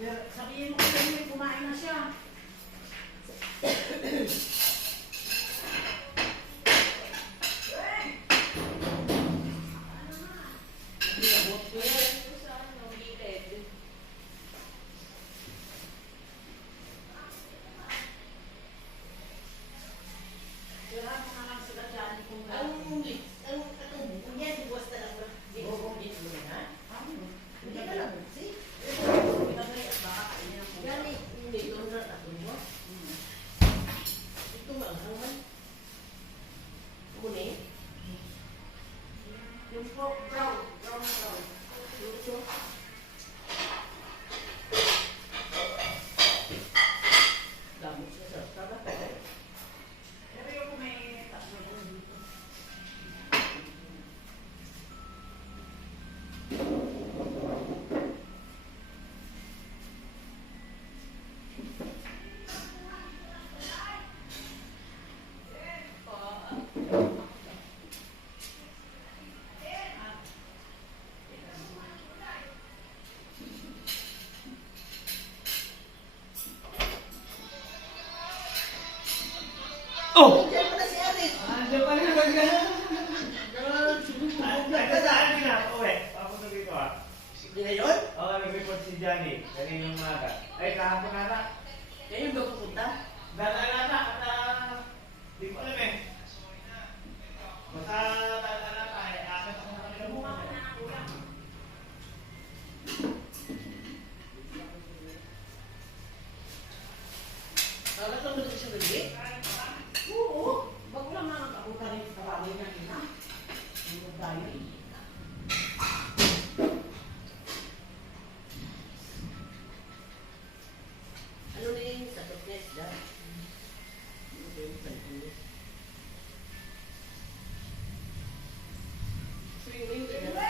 Sabihin mo kasi kumain na siya. Oh! Diyan pala si Aris. Andiyan pa rin mag- Nagkasaan din ako eh. Papunta dito ah. Hindi ngayon? Oo, nag-report si Johnny. Kaninang umaga. Ay, kahapon ata. Ngayon ba pupunta? Dadaan ata at di ko alam eh. Basta dadaan ata eh. Akit ako sa kanila bukas eh. Alas lang ba siya nag-i? Oo. Bago lang mga nakabuta rin sa tawagin niya nila. Hindi tayo eh. Ano na yung sa fitness dahil? Ano ba yung fitness? Swimming ka na.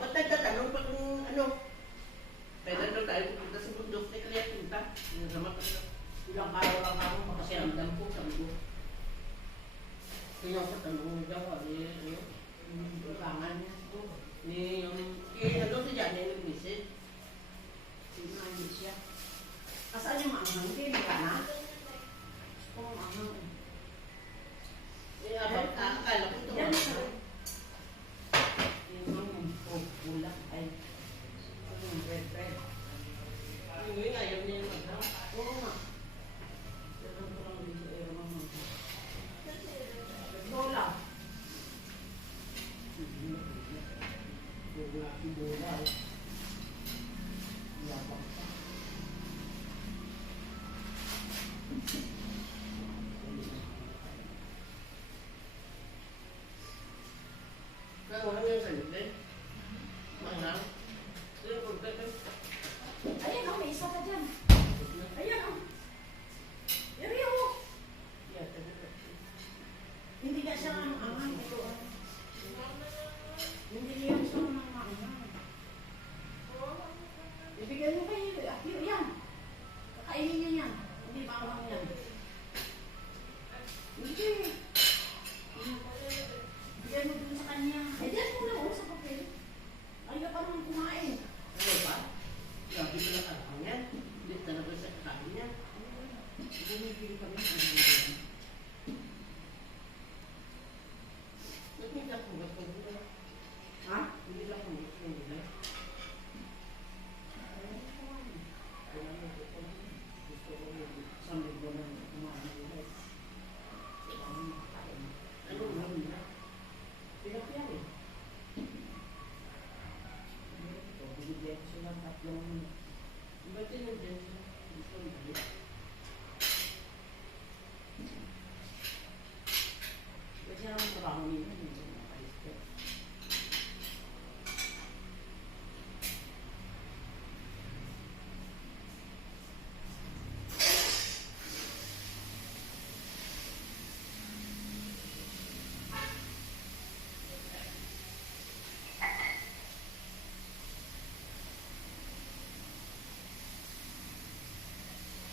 Ba't nagtatanong pa kung ano? Kailan daw tayo pupunta sa bundok? May kaya punta. Yung naman ka na. Ilang araw lang ako Pakiramdam ko, sabi ko. Kaya ko tanong daw, ano? Ilangan niya siguro. Ano si Johnny nag-visit? Sinanggit siya. Asaan yung maangang? Hindi ka na? Oo, maangang. Akala ko ito. Yan siya. Yung mga bulak ay yung red. Yung ayaw niya yung mag-haw. Oo nga. Yan ko lang dito ay ramang Lola. Bola. Yabang pa. Kaya wala nga yung salutin. Mangang. Sino kung pwede? Ayan o, may isa ka dyan. Ayan o. Iri o. Hindi ka siya ang angang. Hindi niya siya ang angang. Ibigay mo kayo. Yan. Kakainin niya yan. Hindi ba angang yan? Hindi. Bigyan mo dun sa kanya. Eh, diyan mo na o sa papel. Ayaw pa naman kumain. Ano ba? Grabe ko lang ang yan. Hindi talaga sa kakain niya. Bumibili kami. Nagmita ko ba ito? Ha? Hindi lang ko gusto nila. Kaya mo ko ito. Gusto ko yun. Isang libo na kumain nila. Ano mo na? Pinapyan eh. Ito, binigyan ko sila tatlong. Ba't yun yung dyan? Gusto mo ba? Kasi ang trabaho nila, hindi sila makaisip.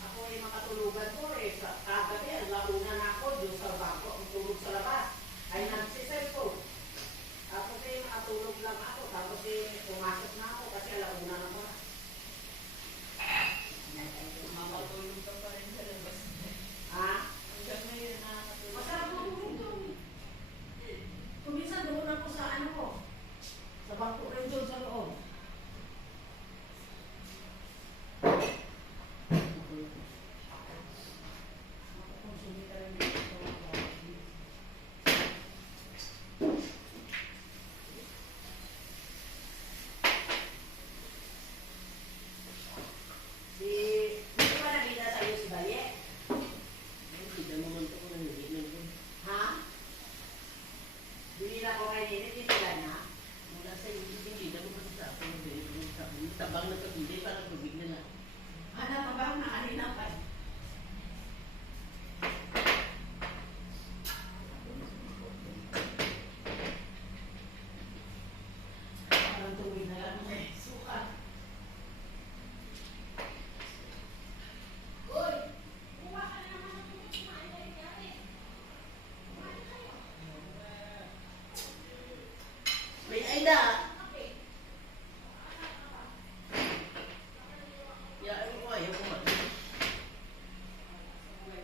Ako tulugan ko eh. Sa kagabi, ang launa na ako, yung sa bangko, ang tulog sa labas. Ay nagsiselfone. Tapos eh, makatulog lang ako. Tapos eh, pumasok na ako kasi alauna na ko. Makatulog ka pa rin sa labas. Ha? Hanggang ngayon nakakatulog. Masarap mo doon. Kuminsan doon ako sa ano ko. Sa bangko rin doon sa loob. Makakonsumi ka rin dito sa mga bahay. Hindi ba nakita sa'yo si Baye? Hindi naman ito kung nangyayari na yun. Ha? Binila ko kay Nene, tinila na. Mula sa iyo, hindi naman kasi sa akin. Tabang na kabili, parang tubig na lang. Hanap pa ba ang nakalinapan? Parang tuwid na lang may sukat. Uy! Kuha ka na naman ng tubig. Kumain kayo dati. Kumain kayo. May Aida! Yaan mo, ayaw ko man.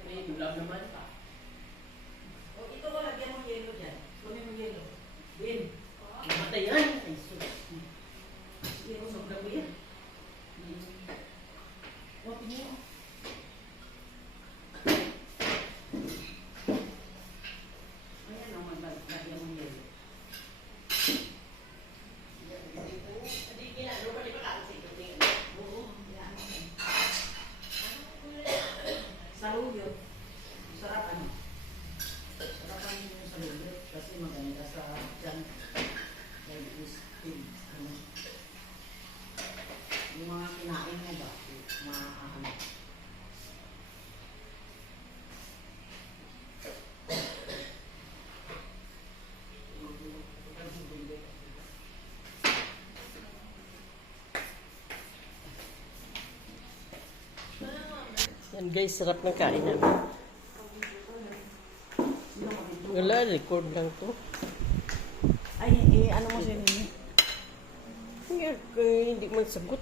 May ulam naman pa. O ito ko, lagyan mo yelo dyan. Kunin mo yelo. Bin. Namatay yan! Ay, sus. Sige mo, sobrang mo yan. O, pinyo. Ayan o, lagyan mo yelo. Hindi ginano pa, di ba kasi ito? Oo, yan. Saluyo. Sarap ano? Sarapan yung saluyo kasi maganda sa dyan. Dahil is ano? Yung mga kinain mo ba? Mga ano? Yan guys, sarap ng kain namin. Wala, record lang to. Ay, ano mo siya nini? Hindi man sagot.